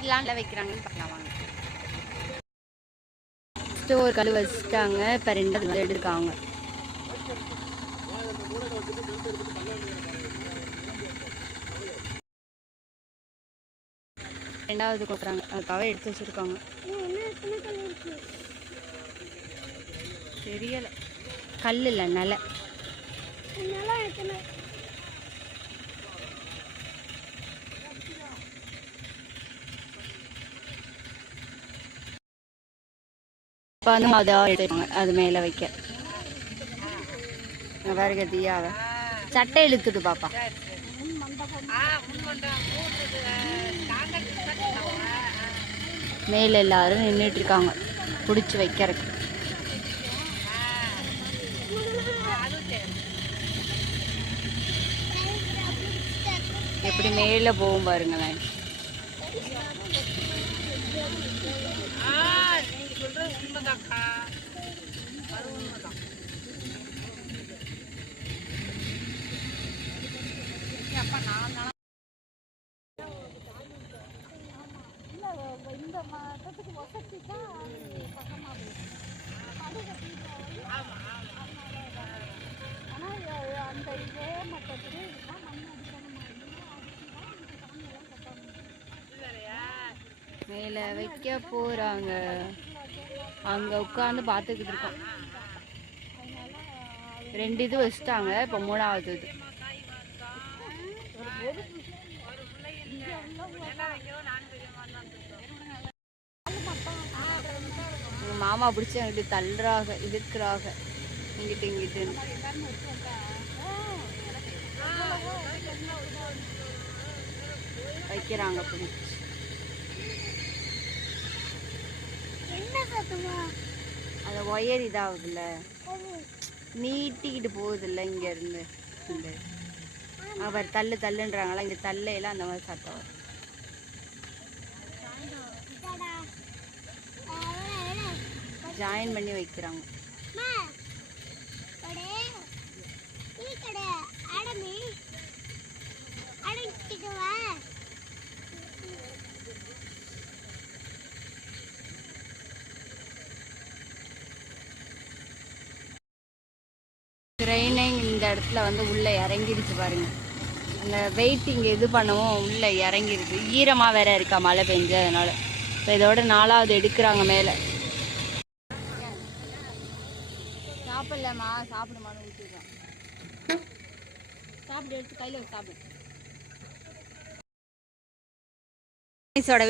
எப்படிலாம் வைக்கிறாங்கன்னு பார்க்கலாம் வாங்க. ஒரு கல் வச்சுட்டாங்க, இப்போ ரெண்டாவது எடுக்காங்க. ரெண்டாவது கொட்டுறாங்க, அதுக்காக எடுத்து வச்சிருக்காங்க. தெரியல, கல் இல்லை நிலை. இப்போ வந்து அதை எடுத்துருவாங்க, அது மேலே வைக்க. பாருங்க தீயாவை சட்டை இழுத்துட்டு பாப்பா. மேல எல்லாரும் நின்றுட்டு இருக்காங்க பிடிச்சி வைக்கிறதுக்கு. எப்படி மேல போகும் பாருங்களேன். இந்த மட்டத்துக்கு வசதி தான் பக்கமாக ஆனால் அந்த இதே மட்டத்துக்கு மேலே வைக்க போகிறாங்க. அங்கே உட்காந்து பார்த்துக்கிட்டு இருக்கோம். 2 இது வச்சுட்டாங்க, இப்போ 3வது இது. மாமா பிடிச்சி அங்கிட்டு தள்ளுறாக, இழுக்கிறாக, இங்கிட்டு இங்கிட்டு வைக்கிறாங்க பிடிச்சி. அந்த ஒயர் இதாகுதுல்ல, நீட்டிக்கிட்டு போகுதுல்ல இங்க இருந்து. அவர் தள்ளு தள்ளுன்றாங்களா, இங்க தள்ளையெல்லாம் அந்த மாதிரி சத்தம் வரும். ஜாயின் பண்ணி வைக்கிறாங்க. ட்ரெயினிங் இந்த இடத்துல வந்து உள்ளே இறங்கிடுச்சு பாருங்க. அந்த வெயிட்டிங் இது பண்ணவும் உள்ளே இறங்கிடுச்சு. ஈரமாக வேற இருக்கா மழை பெஞ்சு, அதனால இப்போ இதோட 4வது எடுக்கிறாங்க மேலே. சாப்பிடலம்மா, சாப்பிடுமான்னு ஊற்றிடுறான். சாப்பிட்டு எடுத்து கையில் சாப்பிடு.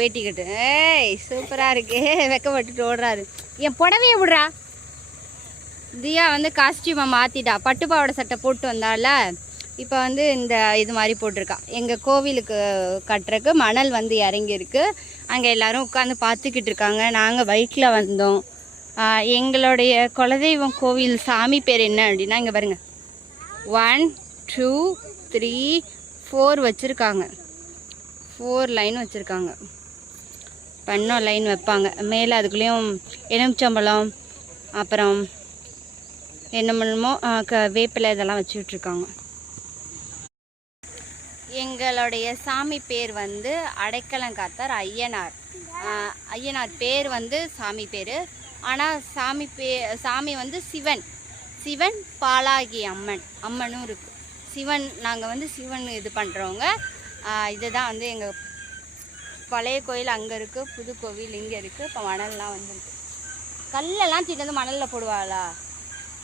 வேட்டி கட்டு, ஏய் சூப்பராக இருக்கு. வெக்கப்பட்டுட்டு ஓடுறாரு. என் புடவைய விடுறா. தியா வந்து காஸ்டியூமை மாற்றிட்டா. பட்டுப்பாவோட சட்டை போட்டு வந்தால இப்போ வந்து இந்த இது மாதிரி போட்டிருக்கா. எங்கள் கோவிலுக்கு கட்டுறக்கு மணல் வந்து இறங்கியிருக்கு. அங்கே எல்லோரும் உட்காந்து பார்த்துக்கிட்டு இருக்காங்க. நாங்கள் பைக்கில் வந்தோம். எங்களுடைய குலதெய்வம் கோவில் சாமி பேர் என்ன அப்படின்னா, இங்கே பாருங்க 1 2 3 4 வச்சுருக்காங்க. 4 லைன் வச்சுருக்காங்க. இன்னும் லைன் வைப்பாங்க மேலே. அதுக்குள்ளேயும் எலுமிச்சம்பழம், அப்புறம் என்ன பண்ணுமோ வேப்பிலை இதெல்லாம் வச்சுட்ருக்காங்க. எங்களுடைய சாமி பேர் வந்து அடைக்கலங்காத்தார் ஐயனார். ஐயனார் பேர் வந்து சாமி பேர். ஆனால் சாமி வந்து சிவன் பாலாகி அம்மனும் இருக்குது. சிவன், நாங்கள் வந்து சிவன் இது பண்ணுறவங்க. இதுதான் வந்து எங்கள் பழைய கோயில் அங்கே இருக்குது, புது கோவில் இங்கே இருக்குது. இப்போ மணல்லாம் வந்துருக்கு. கல்லெல்லாம் தீட்டு வந்து மணலில் போடுவாளா?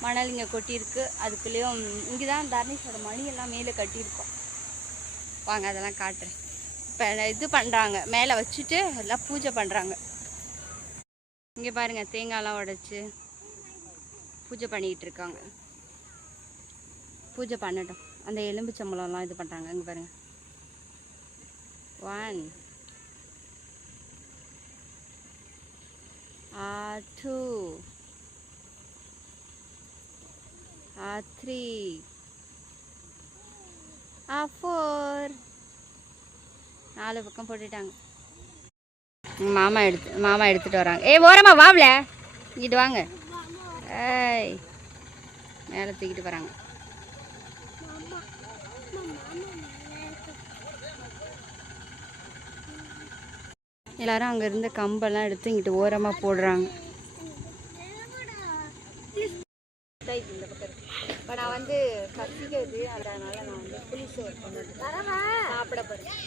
மணல் இங்கே கொட்டியிருக்கு. அதுக்குள்ளேயும் இங்கே தான் தர்ணீஷோட மணியெல்லாம் மேலே கட்டியிருக்கோம். வாங்க அதெல்லாம் காட்டுறேன். இப்போ இது பண்ணுறாங்க, மேலே வச்சுட்டு எல்லாம் பூஜை பண்ணுறாங்க. இங்கே பாருங்கள், தேங்காயெல்லாம் உடைச்சி பூஜை பண்ணிக்கிட்டு இருக்காங்க. பூஜை பண்ணட்டும். அந்த எலும்புச்சம்பளம்லாம் இது பண்ணுறாங்க. இங்கே பாருங்கள் 1 2 3 4 4 பக்கம் போட்டுட்டாங்க. மாமா எடுத்துட்டு வராங்க. ஓரமா வாவல, இங்கிட்டு வாங்க. ஏய் மேலே தூக்கிட்டு வராங்க. எல்லாரும் அங்கே இருந்த கம்பெல்லாம் எடுத்து இங்கிட்டு ஓரமாக போடுறாங்க. இப்போ நான் வந்து கசிக்கிறது, அதனால நான் வந்து புளிசோறு கொண்டு வந்து சாப்பிட போகிறேன்.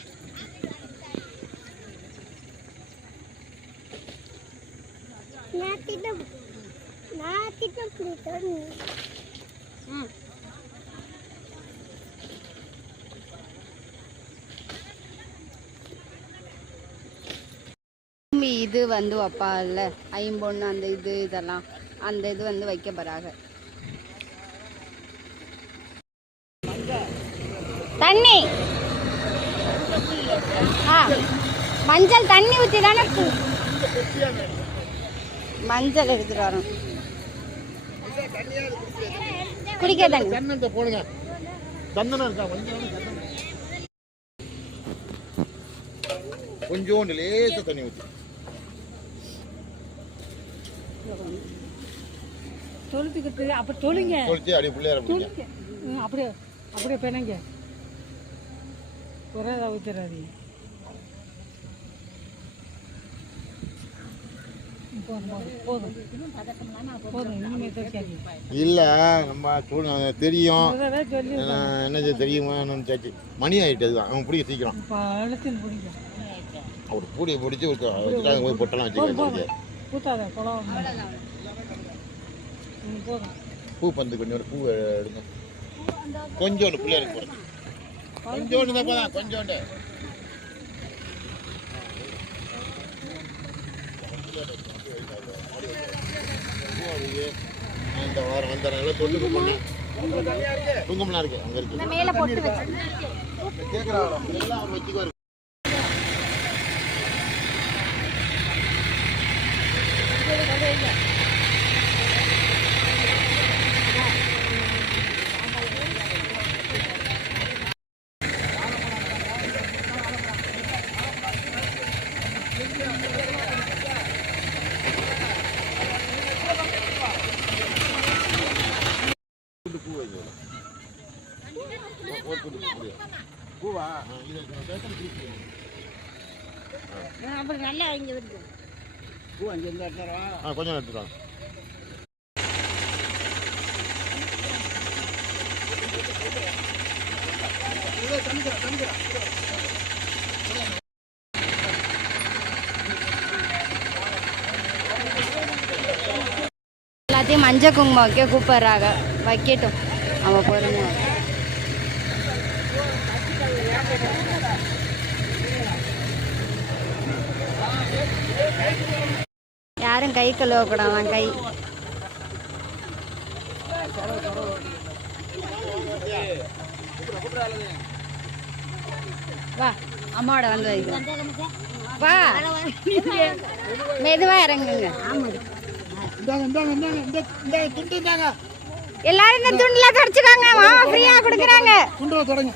இது வந்து அப்பா இல்லை ஐம்பொண்ணு அந்த இதெல்லாம் அந்த இது வந்து வைக்க போறாங்க. தண்ணி மஞ்சள் தண்ணி ஊற்றி தானே மஞ்சள் எடுத்துட்டு வரோம். குடிக்க தண்ணி போடுங்க. கொஞ்சோண்டு லேசா தண்ணி ஊற்றி தொழுத்துக்கிட்டு அப்போ தொழுங்க. தொழுத்தி அப்படியே பிள்ளையார அப்படியே அப்படியே பெணங்க ஒரே இதாக ஊற்றிடாதீங்க. இல்ல நம்ம தெரியும் என்ன தெரியுமா மணி ஆயிட்டு அதுதான் அவன் பிடிக்க சீக்கிரம் அவர் பூடியை பிடிச்சி பொட்டெல்லாம் வச்சு பூ பந்து கொஞ்சம் பூ எடுங்க. கொஞ்சோண்டு பிள்ளையாருக்கு போடுங்க. கொஞ்சோண்டு தான் போதான் கொஞ்சோண்டு. இந்த வாரம் வந்தாங்க தொட்டுக்கு போன குங்குமலாம் இருக்கு அங்க இருக்கு மேல போட்டு கேக்குறாங்க எல்லாம் அவர் வச்சுக்குவாரு. பூவா அப்புறம் நல்லா இங்கே வருது பூ அங்கே இருந்து எடுத்துறவா கொஞ்சம் எடுத்துருவாங்க. எல்லாத்தையும் மஞ்சள் குங்குமம் வைக்க கூப்பிடுறாங்க. வைக்கட்டும் அவன் போகிறோம். யாரும் கை கழுவக்கூடாதான். கை வா அம்மாவோட வந்து வைக்கிறேன். வா மெதுவா இறங்குங்க. எல்லாரும் இந்த துண்டுல தொடச்சுக்காங்க. மாமா ஃப்ரீயா கொடுக்குறாங்க. துண்டுல தொடங்க.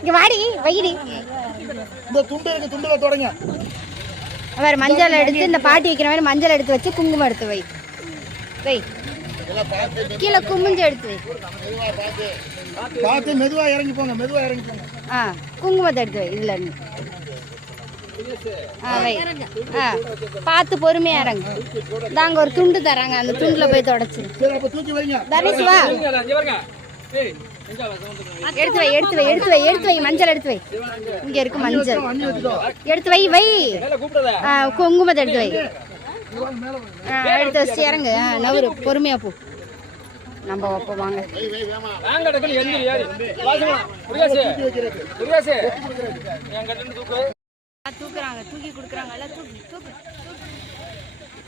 இங்க வாடி வைடி. இந்த துண்டுல தொடங்க. அவர் மஞ்சள் எடுத்து இந்த பாட்டி வைக்கிற மாதிரி மஞ்சள் எடுத்து வச்சு குங்குமம் எடுத்து வை. வை கீழே குமிஞ்சு எடுத்து வை. பார்த்து மெதுவா இறங்கி போங்க. மெதுவா இறங்கி போங்க. குங்குமத்தை எடுத்து வை. இதுல இருந்து வை. பார்த்து பொறுமையா இறங்கு. தாங்க ஒரு துண்டு தராங்க. அந்த துண்டுல போய் தொடச்சு தனுஷ் வா. எடுத்து வை எடுத்து வை எடுத்து வை எடுத்து வை. மஞ்சள் எடுத்து வை. இங்க இருக்கு மஞ்சள். எடுத்து வை வை. குங்குமத்தை எடுத்து வை. எடுத்து வச்சு இறங்கு. நவரு பொறுமையா போ. நம்ம அப்போ வாங்க. தூக்குறாங்க. தூக்கி கொடுக்குறாங்கல்ல. தூக்கி தூக்கு.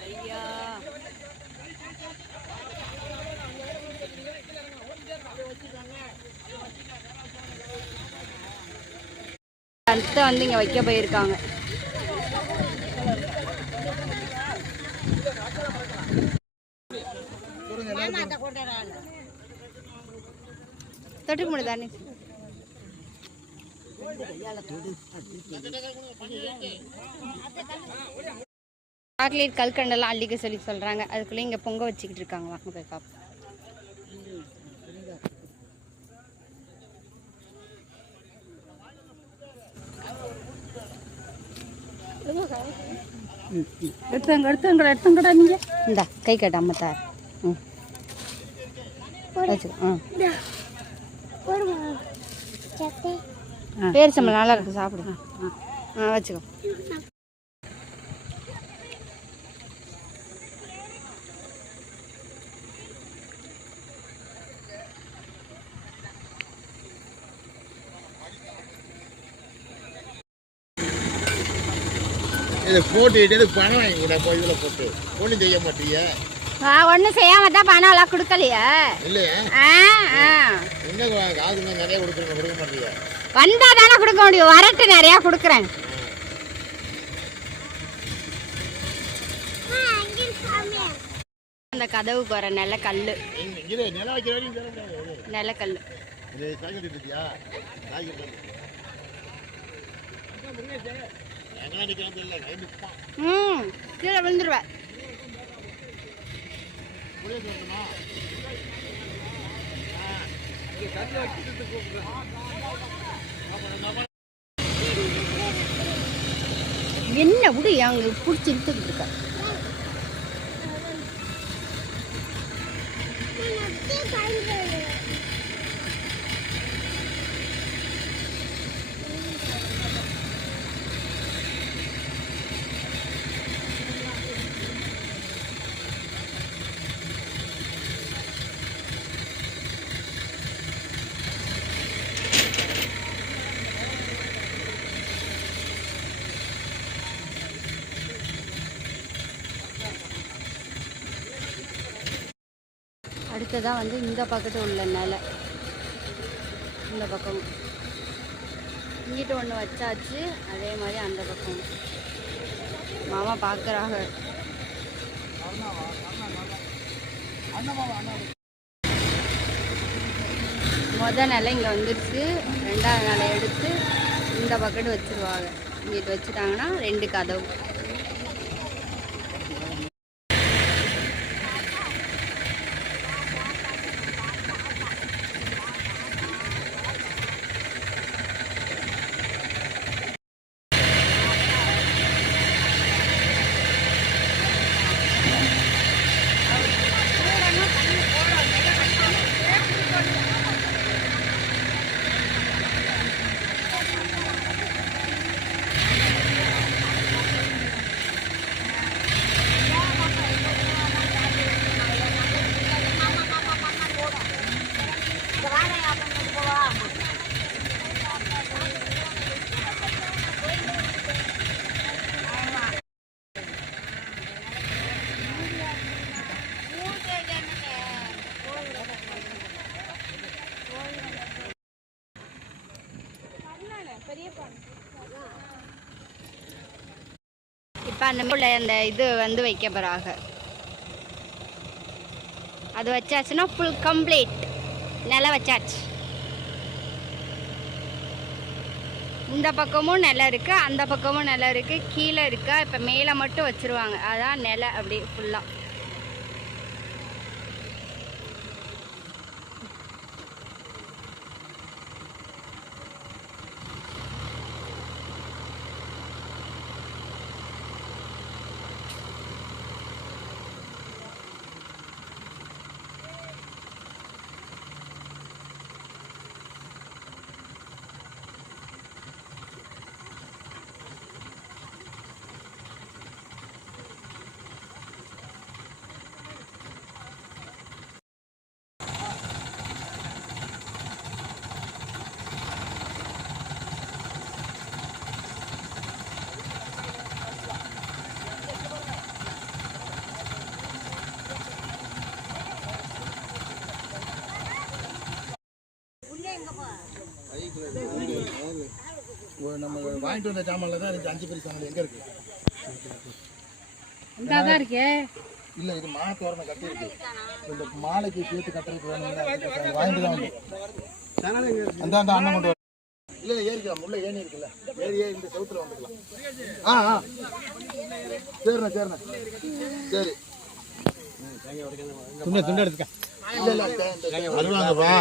ஐயா அடுத்த வந்து இங்க வைக்க போயிருக்காங்க. தொட்டுக்க முடியுதானே? சாக்லேட் கல்கண்டெல்லாம் அள்ளிக்க சொல்லி சொல்றாங்க. அதுக்குள்ள இங்க பொங்க வச்சுக்கிட்டு இருக்காங்க. வாங்க போய் பார்ப்போம். எடுத்துங்கடா நீங்க. இந்தா கை கட்ட அம்மத்தார். ம் வச்சுக்கோ. பேரிச்சம்பழம் நல்லா இருக்கு, சாப்பிடுங்க. வச்சுக்கோ. இதை போட்டுக்கிட்டு பணம் வாங்கிக்கிட்ட போய் இதில் போட்டு ஒன்றும் செய்ய மாட்டீங்க. ஒன்றும் செய்யாம தான் பணம் எல்லாம் கொடுக்கலையா? இல்லையா? என்ன காசுங்க நிறைய கொடுக்குறீங்க, கொடுக்க மாட்டீங்க. வந்தா தானே கொடுக்க முடியும், வரட்டு நிறையா கொடுக்குறேன். அந்த கதவுக்கு வர நிலக்கல், நிலம் வைக்கிற வரைக்கும் சொல்ல முடியாது. நிலக்கல் இது காய்கறி இருக்கியா? காய்கறி எங்கெல்லாம் நிற்கிறது இல்லை, கைது கீழே விழுந்துருவேன். என்ன விடு, அங்க பிடிச்சி இழுத்துக்கிட்டு இருக்கா. அடுத்ததான் வந்து இந்த பக்கத்து உள்ள நிலை, இந்த பக்கம் இங்கிட்ட ஒன்று வச்சாச்சு, அதே மாதிரி அந்த பக்கம் மாமா பார்க்குறாங்க. நிலை இங்கே வந்துருச்சு, ரெண்டாவது நிலை எடுத்து இந்த பக்கத்து வச்சுருவாங்க. இங்கிட்ட வச்சுட்டாங்கன்னா 2 கதவு. இப்போ அந்த இது வந்து வைக்க போகிறாங்க. அது வச்சாச்சுன்னா ஃபுல் கம்ப்ளீட் நிலை வச்சாச்சு. இந்த பக்கமும் நிலம் இருக்குது, அந்த பக்கமும் நிலம் இருக்குது, கீழே இருக்கா. இப்போ மேலே மட்டும் வச்சுருவாங்க, அதான் நிலை அப்படி ஃபுல்லாக. நம்ம வாங்கிட்டு வந்த சாமான்ல தான் இருக்கு. 5 பரிசு சாமான் எங்க இருக்கு? இந்தா தான் இருக்கே. இல்ல இது மாத்தோரணம் கட்டி இருக்கு. இந்த மாலைக்கு சேர்த்து கட்டுறதுக்கு வேணும்னா வாங்கிட்டு தான் வந்து அந்த அண்ணன் கொண்டு வர. இல்ல ஏறிக்கலாம், உள்ள ஏணி இருக்குல்ல, ஏறியே இந்த செவுத்துல வந்துக்கலாம். சரிண்ணா சரி. துண்டு எடுத்துக்க. இல்ல வருவாங்கப்பா.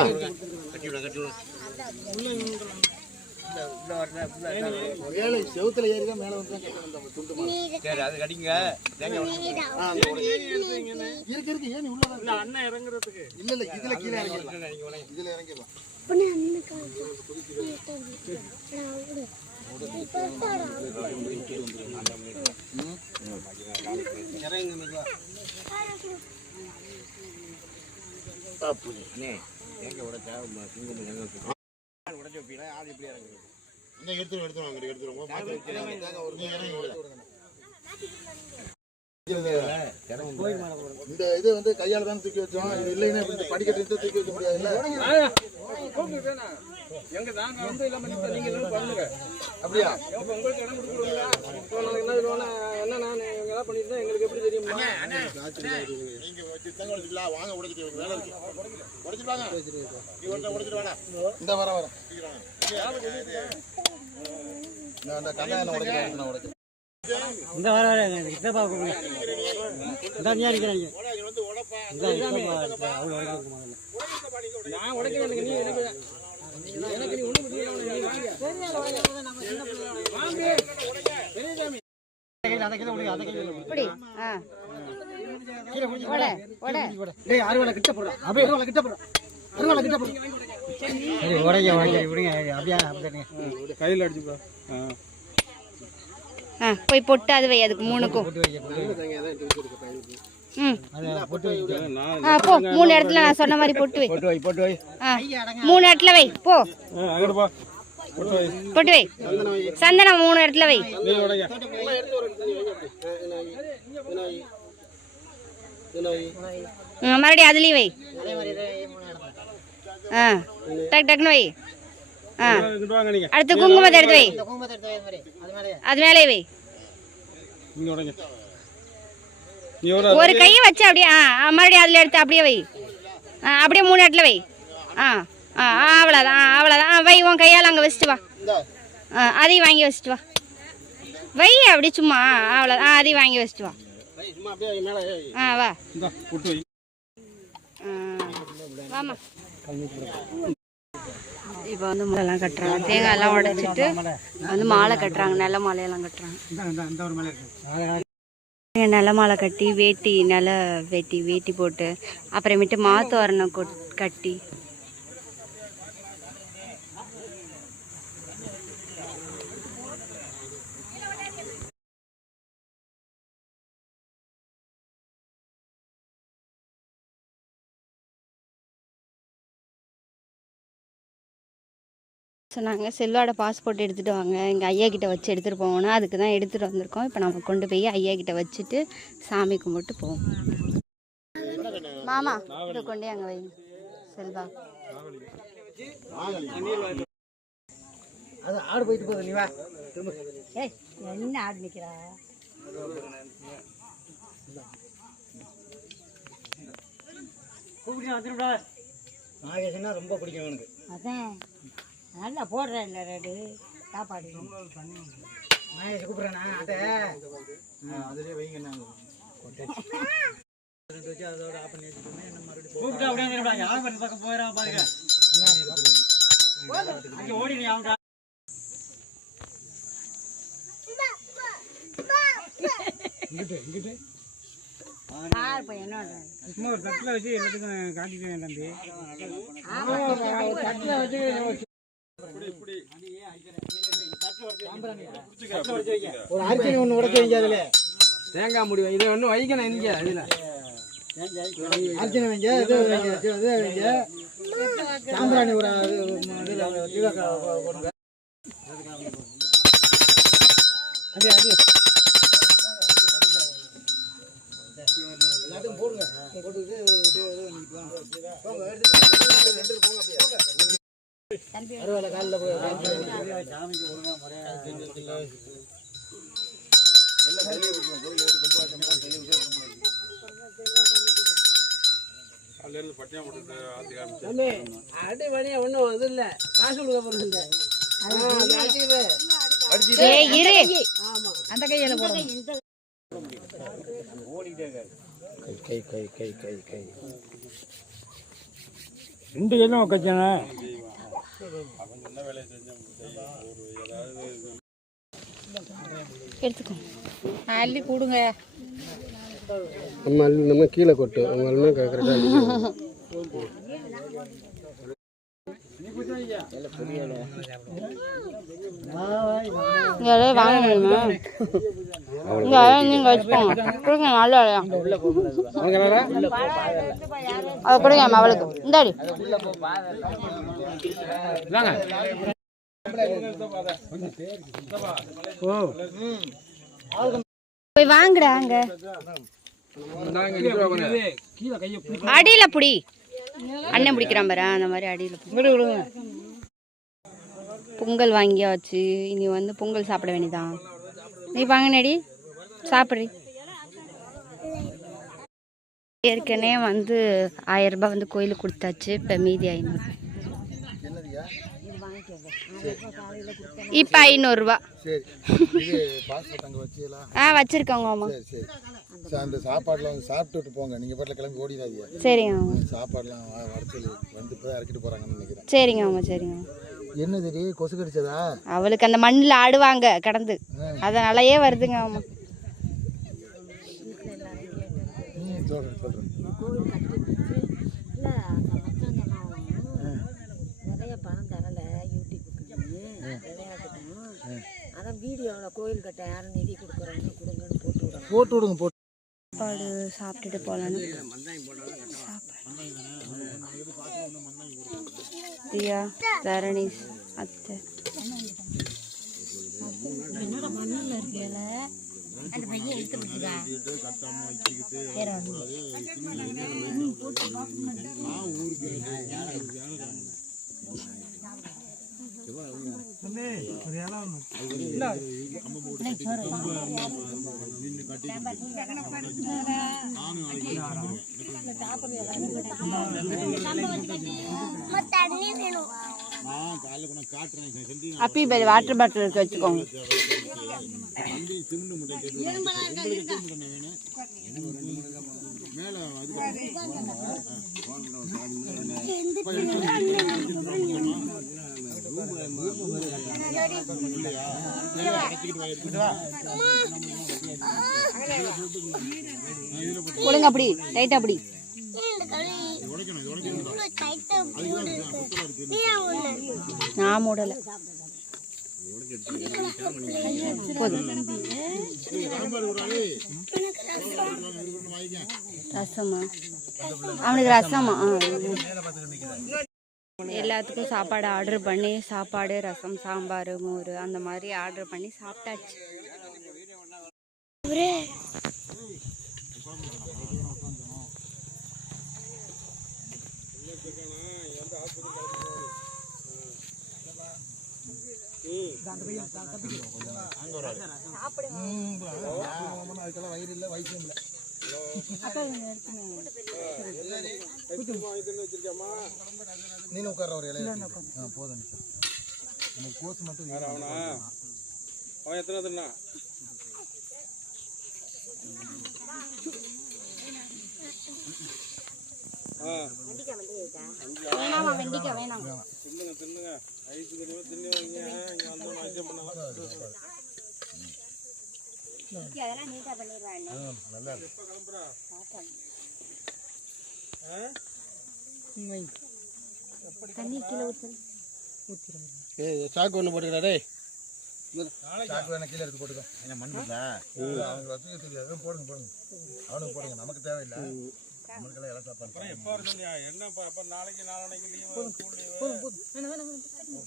மேலே செவுத்துல ஏறி தான் மேலே வந்து தான் கட்டணும் நம்ம துண்டு மாலை. சரி அது கடிங்க தேங்காய் இருக்கு இருக்கு ஏன் உள்ளதான் இல்ல அண்ணன் இறங்குறதுக்கு இல்ல இல்ல இதுல கீழே இறங்கிடலாம் இதுல இறங்கிடலாம் தேங்காய் உடைச்சா சிங்கம் உடைச்சு வைப்பீங்களா ஆள் எப்படி இறங்குது இந்த இது வந்து கையால தான் தூக்கி வச்சோம். இது இல்லைன்னா இந்த படிக்கட்டு தூக்கி வைக்க முடியாதுல்ல. அப்படியா? வாங்க உடைச்சிட்டு வேலை இருக்கு. உடைச்சிட்டு வாங்க. இந்த வர அந்த கல்யாணம் உடைச்சிட்டு இந்த வர இதை பார்க்க இந்த நினைக்கிறாங்க நான் உடைக்க வேண்டிய நீ எனக்கு நீ ஒண்ணு கையில் அடிச்சு போய் பொட்டு அது வை அதுக்கு 3க்கும். போ 3 இடத்துல நான் சொன்ன மாதிரி பொட்டு வை. 3 இடத்துல வை போ. பொட்டு வை. சந்தனம் 3 இடத்துல வை. மறுபடியும் அதுலயும் வை. டக் டக்குன்னு வை. அடுத்து குங்குமத்தை எடுத்து வை. அது மேலே வை. ஒரு கையை வச்சு அப்படியே மறுபடியும் அதில் எடுத்து அப்படியே வை. அப்படியே 3 இடத்துல வை. அவ்வளோதான் அவ்வளோதான். வை உன் கையால் அங்கே வச்சுட்டு வா. அதையும் வாங்கி வச்சுட்டு வா. வை அப்படி சும்மா அவ்வளோதான். அதையும் வாங்கி வச்சுட்டு வா. வா வாமா. இப்போ வந்து மாலைலாம் கட்டுறாங்க. தேங்காயெல்லாம் உடைச்சிட்டு வந்து மாலை கட்டுறாங்க. நல்ல மாலையெல்லாம் கட்டுறாங்க. நல்ல மாலை கட்டி வேட்டி போட்டு அப்புறமேட்டு மாத்தோரணம் கட்டி சொன்னாங்க. செல்வாட பாஸ்போர்ட் எடுத்துகிட்டு வாங்க, எங்கள் ஐயா கிட்ட வச்சு எடுத்துகிட்டு போவோன்னா அதுக்கு தான் எடுத்துகிட்டு வந்திருக்கோம். இப்போ நம்ம கொண்டு போய் ஐயா கிட்ட வச்சுட்டு சாமி கும்பிட்டு போவோம். மாமா இதை கொண்டே அங்கே வை. செல்வா அது ஆடு போயிட்டு போகுது. நீ வா. ஏய் என்ன ஆடு நிற்கிறா? கூப்பிட்டு வந்துடுடா. நாகேஷன்னா ரொம்ப பிடிக்கும் எனக்கு. அதான் நல்லா போடுறேன் இல்லை ரெண்டு சாப்பாடு. நாகேஷ் கூப்பிட்றேண்ணா அட்டை அதிலே வைங்க. அதோட ஆப் பண்ணி வச்சுக்கோங்க. என்ன மறுபடியும் கூப்பிட்டு அப்படியே வந்துடுடா. யாரும் வந்து பக்கம் போயிடறான் பாருங்க. அங்கே ஓடிடு அவங்க. இங்கிட்டு சும்மா ஒரு தட்டில் வச்சு எல்லாத்துக்கும் காட்டிட்டேன் தம்பி. தட்டில் வச்சு ஒரு அரிசி ஒன்று உடச்சி வைங்க. அதில் தேங்காய் முடியும். இதை ஒன்று வைக்கணும். இங்கே அதில் அர்ச்சனை வைங்க. இது வைங்க. இது வைங்க. சாம்பிராணி ஒரு போடுங்க. அது எல்லாத்தையும் போடுங்க. போட்டுட்டு அறுவலை காலில் சாமிக்கு போடுங்க. அடி மணியா ஒன்றும் இது இல்லை. காசு கொடுக்க போறது இல்லை. அந்த கையில போடுங்க. கை கை கை கை கை 2 கையிலும் கச்சனா. எடுத்துக்கோ அள்ளி கொடுங்க. நம்ம நம்ம கீழே கொட்டு அவங்க எல்லாம் கரெக்டாக இங்கே வாங்க முடியுமா? இங்கே நீங்கள் வச்சுக்கோங்க. கொடுங்க நல்ல இலையா அதை கொடுங்க அவளுக்கு. இந்தாடி போய் வாங்குடா. அங்க அடியில புடி. அண்ணன் பிடிக்கிறான் பாரு, அந்த மாதிரி அடியில பொங்கல் வாங்கியாச்சு. இனி வந்து பொங்கல் சாப்பிட வேண்டியதான். நீ வாங்கினடி சாப்பிட்றி. ஏற்கனவே வந்து 1000 ரூபாய் வந்து கோயிலுக்கு கொடுத்தாச்சு. இப்போ மீதி 500. இப்போ 500 ரூபா. வச்சிருக்காங்க. ஆமா அந்த சாப்பாடுலாம் சாப்பிட்டுட்டு போங்க. நீங்க பாட்டில் கிளம்பி ஓடிடாதீங்க. சரிங்க. சாப்பாடுலாம் வறுத்தல் வந்து இப்போ இறக்கிட்டு போறாங்கன்னு நினைக்கிறேன். சரிங்க. ஆமா சரிங்க. என்னது கொசு கடிச்சதா? அவளுக்கு அந்த மண்ணில் ஆடுவாங்க கடந்து, அதனாலயே வருதுங்க. ஆமா சொல்றேன். நிறைய பணம் தரல யூடியூப்புக்கு அதான் வீடியோவில் கோயில் கட்ட யாரும் நிதி கொடுக்குறாங்க கொடுங்கன்னு போட்டு விடுங்க. சாப்பாடு சாப்பிட்டுட்டு போகலான்னு. தியா, தரணீஸ், அத்தை அப்பி பை வாட்டர் பாட்டில் இருக்கு வச்சுக்கோங்க. கொடுங்க அப்படி டைட்டா அப்படி. நான் மூடல போதும். ரசமா அவனுக்கு ரசமா? எல்லாத்துக்கும் சாப்பாடு ஆர்டர் பண்ணி சாப்பாடு ரசம் சாம்பார் மோர் அந்த மாதிரி ஆர்டர் பண்ணி சாப்பிட்டாச்சு. வயிறு இல்லை வைத்தியம் இல்லை. நீ உட்கார ஒரு இலைய போதும். கோசு மட்டும் அவன் எத்தனை வெண்டிக்காய் வேணாம். சாக்கு ஒன்று போட்டுக்கிறாரே. சாக்கு வேணா கீழே எடுத்து போட்டுக்கோ. என்ன மண் இல்லை அவங்க வசதி தெரியாது. போடுங்க அவனுக்கு போடுங்க. நமக்கு தேவையில்லை. நம்மளுக்கெல்லாம் இலை சாப்பாடு என்ன நாளைக்கு நாளைக்கு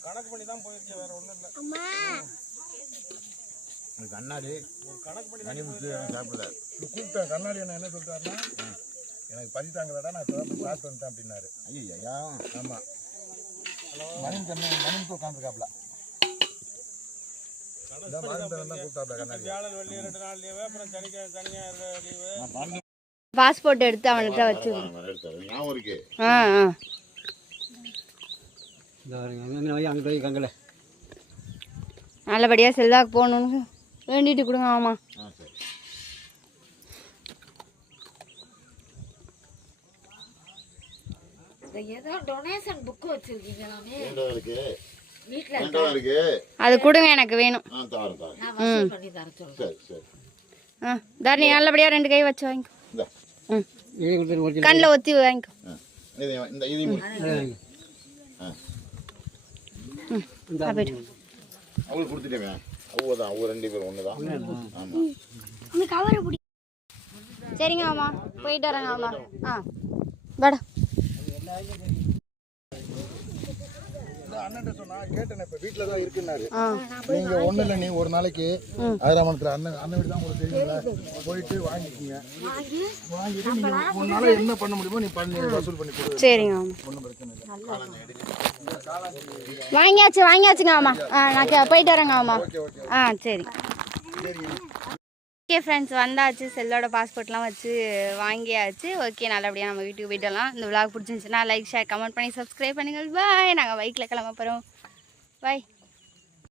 கணக்கு பண்ணி தான் போயிருக்கேன். வேற ஒன்றும் இல்லை. கண்ணாடி ஒரு கணக்கு பண்ணி சாப்பிடல கூப்பிட்டேன். கண்ணாடி என்ன சொல்லிட்டாருன்னா, எனக்கு பசி தாங்கலடா நான் சாப்பிட்டு வந்துட்டேன் அப்படின்னாரு. ஐயா ஆமாம். மணிக்கு உட்காந்துருக்காப்ல. பாஸ்போர்ட் எடுத்து அவன்கிட்ட வச்சு நல்லபடியா செல்வாக்கு போகணும்னு வேண்டிட்டு கொடுங்க. ஆமா ஏதோ டொனேஷன் புக் வச்சிருக்கீங்களாமே. வீட்டில் என்கிட்ட தான் இருக்கு. அது கொடுங்க, எனக்கு வேணும். தாரேன் தாரேன். நான் வசூல் பண்ணி தர சொல்கிறேன். சரி சரி. தரணி நல்லபடியாக 2 கை வச்சு வாங்கிக்கோ. இந்த இதை கொடுத்துட்டு முடிச்சு கண்ணில் ஒத்தி வாங்கிக்கோ. இதையும் முடி. போயிட்டு அவங்களுக்கு கொடுத்துட்டேன். அவ்வளோதான், அவங்க 2 பேரும் ஒன்று தான். ஆமாம். சரிங்க மாமா, போயிட்டு வரேங்க மாமா. வாடா. அண்ணன் சொன்னா கேட்டேன், இப்போ வீட்டில் தான் இருக்குன்னாரு. நீங்க ஒண்ணு இல்லை, நீ ஒரு நாளைக்கு ஆயிரமணத்துல அண்ணன் வீடு தான் உங்களுக்கு தெரியுங்களா, போயிட்டு வாங்கிக்கோங்க. வாங்கிட்டு நீங்க ஒரு நாள் என்ன பண்ண முடியுமோ நீ பண்ணி வசூல் பண்ணி கொடு. சரிங்க மாமா, ஒன்றும் பிரச்சனை இல்லை. வாங்கியாச்சுங்க மாமா. நான் போயிட்டு வரேங்க மாமா. சரி. ஓகே ஃப்ரெண்ட்ஸ், வந்தாச்சு. செல்லோட பாஸ்போர்ட்லாம் வச்சு வாங்கியாச்சு. ஓகே, நல்லபடியாக நம்ம வீட்டுக்கு போய்ட்டலாம். இந்த விளாக் பிடிச்சிருந்துச்சுன்னா லைக், ஷேர், கமெண்ட் பண்ணி சப்ஸ்கிரைப் பண்ணுங்கள். பாய். நாங்கள் பைக்கில் கிளம்ப போகிறோம். பாய்.